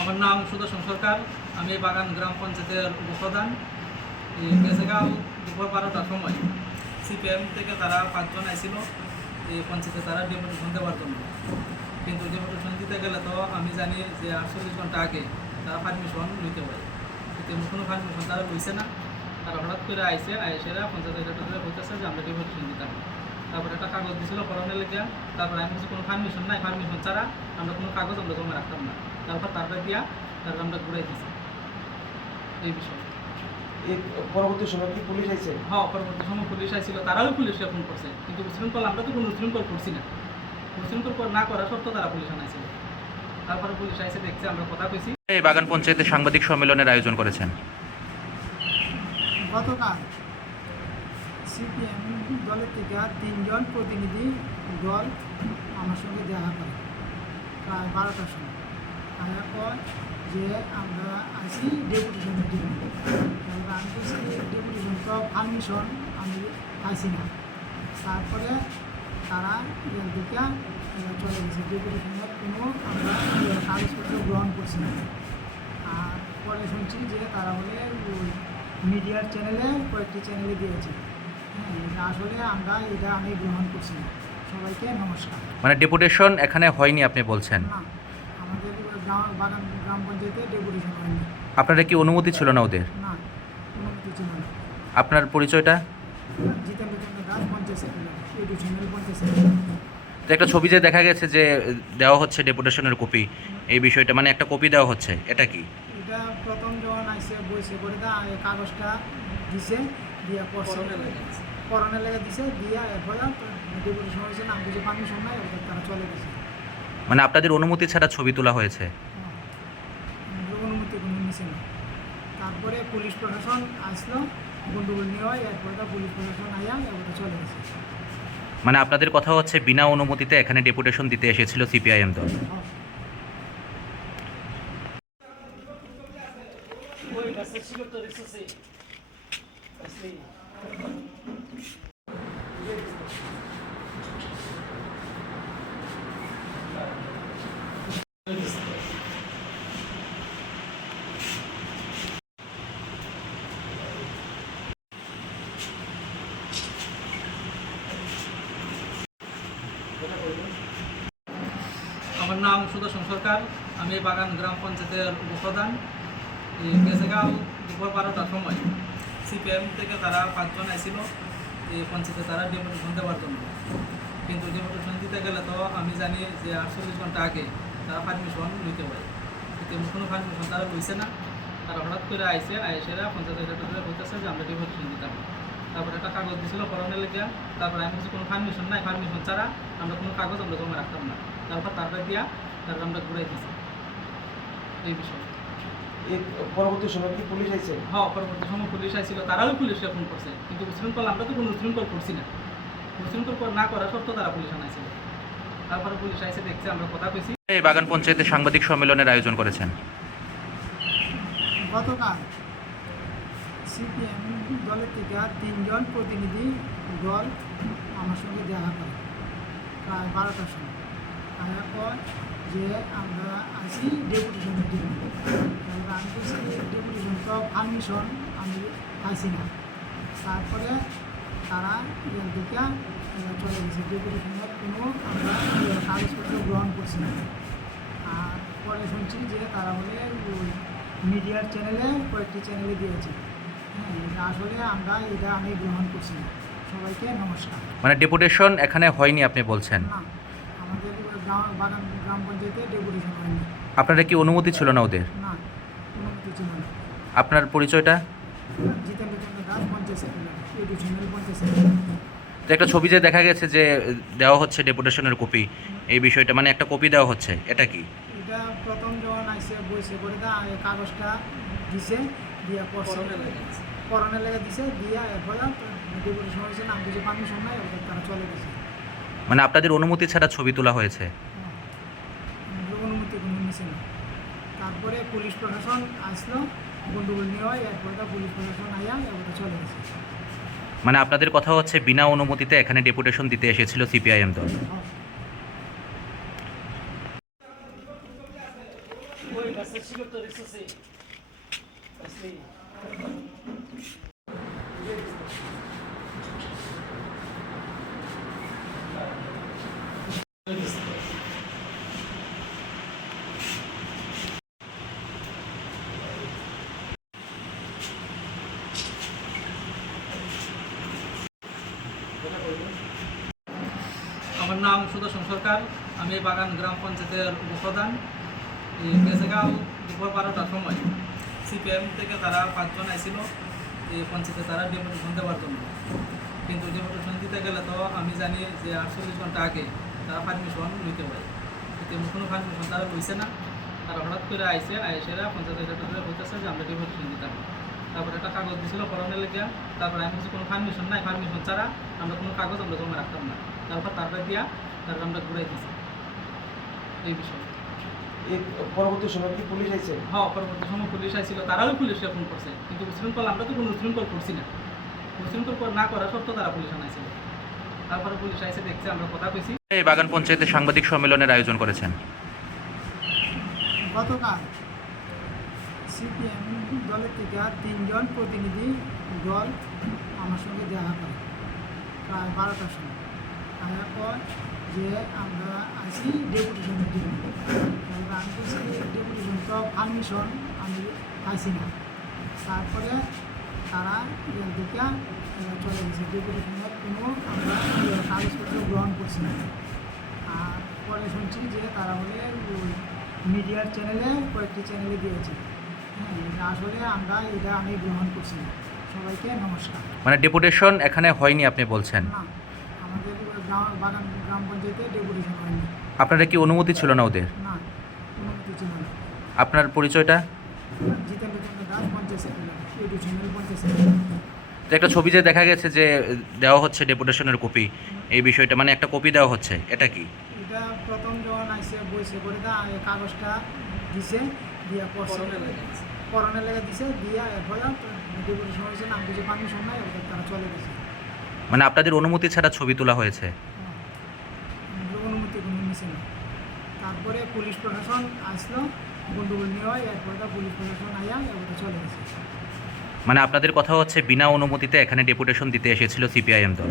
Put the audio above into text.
আমার নাম সুদর্শন সরকার আমি বাগান গ্রাম পঞ্চায়েতের উপপ্রধান। গেছেগাঁও দুপুর বারোটার সময় সিপিএম থেকে তারা পাঁচজন আইছিল, এই পঞ্চায়েতে তারা ডেপুটেশন দেওয়ার জন্য কিন্তু ডেপুটেশন দিতে গেলে তো আমি জানি যে আটচল্লিশ ঘণ্টা আগে তারা পারমিশন নিতে হয় কিন্তু কোনো পারমিশন তারা লইছে না। তারা হঠাৎ করে আইসে আইসেরা পঞ্চায়েত সেক্রেটারি বলতেছে যে আমরা ডেপুটেশন দিতাম তারপরে একটা কাগজ দিছিল করোনা লেগে তারপরে আমি কোনো পারমিশন নাই পারমিশন ছাড়া আমরা কোনো কাগজ আমরা জমা রাখতাম না। তারপর তারপরে দিয়া তারপর আমরা ঘুরাই দিছি। এই বিষয়। পরবর্তী সময় কি পুলিশ আইছে? হ্যাঁ পরবর্তী সময় পুলিশ আসছিল তারাও পুলিশে ফোন করছে। কিন্তু উশৃঙ্খল আমরা তো কোনো উশৃঙ্খল করছি না। উশৃঙ্খল না করা সত্ত্বেও তারা পুলিশ আনাইছিল। তারপরে পুলিশ আইসে দেখছে আমরা কথা কইছি। এই বাগান পঞ্চায়েতে সাংবাদিক সম্মেলনের আয়োজন করেছেন। গতকাল সিপিএম দলের থেকে তিনজন প্রতিনিধি দল আমার সঙ্গে দেখা করে প্রায় বারোটার সময়। তারা কয় যে আমরা আছি ডেপুটেশনের জন্য আমি বলছি ডেপুটেশন তো পারমিশন আমি পাইছি না। তারপরে তারা এর দিকে চলে গেছে। ডেপুটেশনের কোনো আমরা কাগজপত্র গ্রহণ করছি না। আর পরে শুনছি যে তারা বলে ওই মিডিয়ার চ্যানেলে কয়েকটি চ্যানেলে দিয়েছে। হ্যাঁ আসলে আমরা এটা আমি গ্রহণ করছি না। সবাইকে নমস্কার। মানে ডেপুটেশন এখানে হয়নি আপনি বলছেন? না। গ্রাম বাগান গ্রাম পঞ্চায়েতে ডেপুটেশন হয়নি। আপনারা কি অনুমতি ছিল না ওদের? না কিছু ছিল না। আপনার পরিচয়টা? Jitendra Chandra Das panchayat secretary YouTube channel panchayat secretary তো একটা ছবিতে দেখা গেছে যে দেওয়া হচ্ছে ডেপুটেশনের কপি এই বিষয়টা মানে একটা কপি দেওয়া হচ্ছে এটা কি? এটা প্রথম যখন আইসে বইছে করে দা কাগজটা দিছে দিয়া পড়ছে করোনা লেগে দিছে দিয়া এরপরে ডেপুটেশন হয়েছে না কিছু পারমিশন নাই তারা চলে গেছে। মানে আপনাদের অনুমতি ছাড়া ছবি তোলা হয়েছে? অনুমতি কোনো নিছে না তারপরে পুলিশ প্রশাসন আসলো গন্ডগোল এরপরে পুলিশ প্রশাসন আয়া এবার চলে গেছে। মানে আপনাদের কথা হচ্ছে বিনা অনুমতিতে এখানে ডেপুটেশন দিতে এসেছিল সিপিআইএম দল। নাম সুদর্শন সরকার। আমি বাগান গ্রাম পঞ্চায়েতের উপপ্রধান। গেছেগাঁও দুপুর বারোটার সময় সিপিএম থেকে তারা পাঁচজন আইছিল এই পঞ্চায়েতে তারা ডেপুটেশন দেওয়ার জন্য। কিন্তু ডেপুটেশন দিতে গেলে তো আমি জানি যে আটচল্লিশ ঘণ্টা আগে তারা পারমিশন নিতে হয়। কিন্তু কোনো পারমিশন তারা লইছে না। তারা হঠাৎ করে আইসে আইসেরা পঞ্চায়েত সেক্রেটারি বলতেছে যে আমরা ডেপুটেশন দিতাম তারপরে একটা কাগজ দিছিল করোনা লেগে তারপরে আমি বলছি কোনো পারমিশন নাই পারমিশন ছাড়া আমরা কোনো কাগজ আমরা জমা রাখতাম না। তারপর তারপরে দিয়া তারপর আমরা ঘুরাই দিছি। এই বিষয়। পরবর্তী সময় কি পুলিশ আইছে? হ্যাঁ পরবর্তী সময় পুলিশ আসছিল তারাও পুলিশে ফোন করছে। কিন্তু উশৃঙ্খল আমরা তো কোনো উশৃঙ্খল করছি না। উশৃঙ্খল না করা সত্ত্বেও তারা পুলিশ আনাইছিল। তারপরে পুলিশ আইসে দেখছে আমরা কথা কইছি। এই বাগান পঞ্চায়েতে সাংবাদিক সম্মেলনের আয়োজন করেছেন। গতকাল সিপিএম দলের থেকে তিনজন প্রতিনিধি দল আমার সঙ্গে দেখা করে প্রায় বারোটার সময়। তারা কয় যে আমরা আছি ডেপুটেশনের জন্য এবার আমি বলছি ডেপুটেশন তো পারমিশন আমি পাইছি না। তারপরে তারা এর দিকে চলে গেছে। ডেপুটেশনের কোনো আমরা কাগজপত্র গ্রহণ করছি না। আর পরে শুনছি যে তারা বলে ওই মিডিয়ার চ্যানেলে কয়েকটি চ্যানেলে দিয়েছে। হ্যাঁ আসলে আমরা এটা আমি গ্রহণ করছি না। সবাইকে নমস্কার। মানে ডেপুটেশন এখানে হয়নি আপনি বলছেন? না। গ্রাম বাগান গ্রাম পঞ্চায়েতে ডেপুটেশন হয়নি। আপনারা কি অনুমতি ছিল না ওদের? না ছিল আপনার পরিচয়টা? Jitendra Chandra Das panchayat secretary YouTube channel panchayat secretary তো একটা ছবিতে দেখা গেছে যে দেওয়া হচ্ছে ডেপুটেশনের কপি এই বিষয়টা মানে একটা কপি দেওয়া হচ্ছে এটা কি? এটা প্রথম যখন আইসে বইছে করে দা কাগজটা দিছে দিয়া লেগে দিছে দিয়ে এরপরে ডেপুটেশন হয়েছে নাম কিছু পারমিশন নাই তারা চলে গেছে। মানে আপনাদের অনুমতি ছাড়া ছবি তোলা হয়েছে? তারপরে পুলিশ প্রশাসন আসলো গন্ডগোল নিয়ে হয় পুলিশ প্রশাসন আয়া চলে গেছে। মানে আপনাদের কথা হচ্ছে বিনা অনুমতিতে এখানে ডেপুটেশন দিতে এসেছিল সিপিআইএম দল। হ্যাঁ। নাম সুদর্শন সরকার। আমি বাগান গ্রাম পঞ্চায়েতের উপপ্রধান। গেছেগাঁও দুপুর বারোটার সময় সিপিএম থেকে তারা পাঁচজন আইছিল। এই পঞ্চায়েতে তারা ডেপুটেশন দেওয়ার জন্য। কিন্তু ডেপুটেশন দিতে গেলে তো আমি জানি যে আটচল্লিশ ঘণ্টা আগে তারা পারমিশন নিতে হয়। কিন্তু কোনো পারমিশন তারা লইছে না। তারা হঠাৎ করে আইসে আইসেরা পঞ্চায়েত সেক্রেটারি বলতেছে যে আমরা ডেপুটেশন দিতাম তারপরে একটা কাগজ দিছিল করোনা লেগে তারপরে আমি বলছি, কোনো পারমিশন নাই পারমিশন ছাড়া। আমরা কোনো কাগজ আমরা জমা রাখতাম না। তারপর তারপরে দিয়া তারপর আমরা ঘুরাই দিছি। এই বিষয়। এই পরবর্তী সময় কি পুলিশ আইছে? হ্যাঁ পরবর্তী সময় পুলিশ আইছিল তারাও পুলিশকে ফোন করছে। কিন্তু উশৃঙ্খল আমরা তো কোনো উশৃঙ্খল করছি না। উশৃঙ্খল না করা সত্ত্বেও তারা পুলিশ আনাইছিল। তারপরে পুলিশ আইসে দেখছে আমরা কথা কইছি। এই বাগান পঞ্চায়েতে সাংবাদিক সম্মেলনের আয়োজন করেছেন। গতকাল সিপিএম দলের থেকে তিনজন প্রতিনিধি দল আমার সঙ্গে দেখা করে প্রায় বারোটার সময়। আসার পর যে আমরা আছি ডেপুটেশনের জন্য এবার আমি বলছি ডেপুটেশন তো পারমিশন আমি পাইছি না। তারপরে তারা ইয়ার দিকে চলে গেছে। ডেপুটেশনের কোনো আমরা কাগজপত্র গ্রহণ করছি না। আর পরে শুনছি যে তারা বলে ওই মিডিয়ার চ্যানেলে কয়েকটি চ্যানেলে দিয়েছে। হ্যাঁ আসলে আমরা এটা আমি গ্রহণ করছি না। সবাইকে নমস্কার। মানে ডেপুটেশন এখানে হয়নি আপনি বলছেন? না। গ্রাম বাগান গ্রাম পঞ্চায়েতে ডেপুটেশন হয়নি। আপনারা কি অনুমতি ছিল না ওদের? না কোনো ছিল না। আপনার পরিচয়টা? Jitendra Chandra Das panchayat secretary YouTube channel panchayat secretary তো একটা ছবিতে দেখা গেছে যে দেওয়া হচ্ছে ডেপুটেশনের কপি এই বিষয়টা মানে একটা কপি দেওয়া হচ্ছে এটা কি? এটা প্রথম যখন আইসে বইসে করে দা এই কাগজটা দিছে দিয়া লেগে দিছে দিয়া এরপরে ডেপুটেশন হয়েছে নাম কিছু পারমিশন নাই তারা চলে গেছে। মানে আপনাদের অনুমতি ছাড়া ছবি তোলা হয়েছে? হ্যাঁ, অনুমতি কোনো নিছে না তারপরে পুলিশ প্রশাসন আসলো গন্ডগোল নিয়ে হয় এরপরে পুলিশ প্রশাসন আয়া চলে গেছে। মানে আপনাদের কথা হচ্ছে বিনা অনুমতিতে এখানে ডেপুটেশন দিতে এসেছিল সিপিআইএম দল।